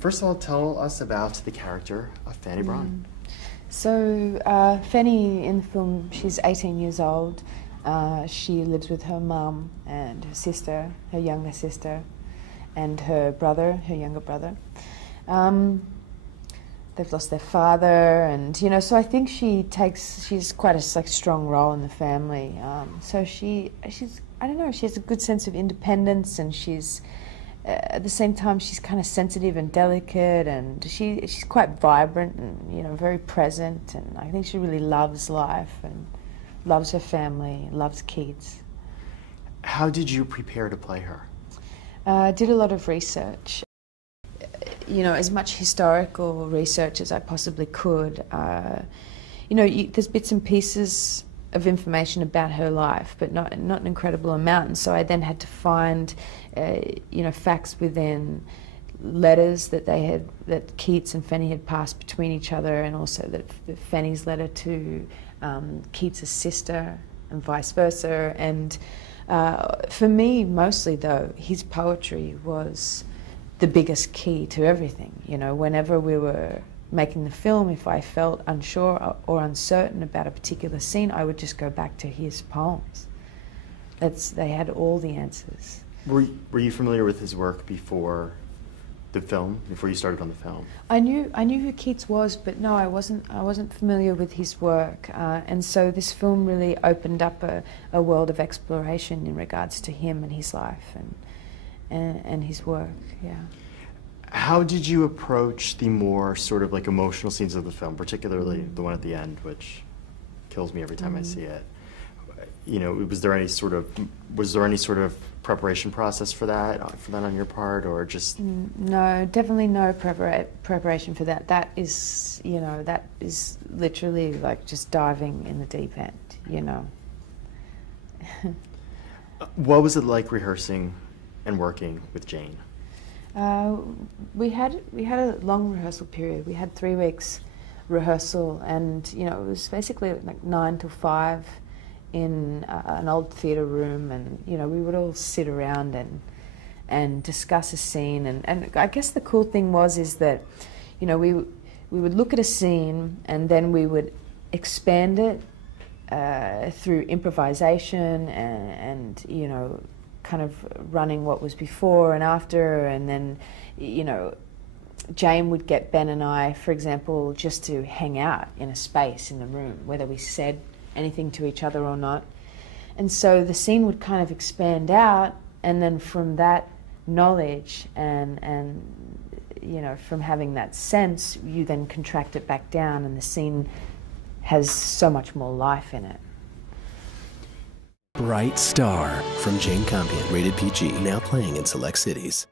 First of all, tell us about the character of Fanny Braun. So Fanny in the film, she's 18 years old. She lives with her mum and her sister, her younger sister, and her brother, her younger brother. They've lost their father, and so I think she's quite a strong role in the family. So she's I don't know, she has a good sense of independence, and she's at the same time she's kind of sensitive and delicate, and she's quite vibrant and very present, and I think she really loves life and loves her family, loves kids. How did you prepare to play her? I did a lot of research. As much historical research as I possibly could. There's bits and pieces of information about her life, but not an incredible amount. And so I then had to find, facts within letters that Keats and Fanny had passed between each other, and also that Fanny's letter to Keats' sister, and vice versa. And for me, mostly though, his poetry was the biggest key to everything. Whenever we were making the film, if I felt unsure or uncertain about a particular scene, I would just go back to his poems. They had all the answers. Were you familiar with his work before the film, before you started on the film? I knew who Keats was, but no, I wasn't familiar with his work, and so this film really opened up a world of exploration in regards to him and his life and his work. Yeah. How did you approach the more sort of like emotional scenes of the film, particularly the one at the end, which kills me every time I see it? Was there any sort of preparation process for that on your part, or just? No, definitely no preparation for that. That is literally like just diving in the deep end. What was it like rehearsing and working with Jane? We had a long rehearsal period. We had 3 weeks rehearsal, and it was basically like 9 to 5 in an old theatre room, and we would all sit around and discuss a scene. And I guess the cool thing is that we would look at a scene, and then we would expand it through improvisation and kind of running what was before and after, and then Jane would get Ben and I, for example, just to hang out in a space in the room, whether we said anything to each other or not. And so the scene would kind of expand out, and then from that knowledge and from having that sense, you then contract it back down, and the scene has so much more life in it. Bright Star from Jane Campion, rated PG, now playing in select cities.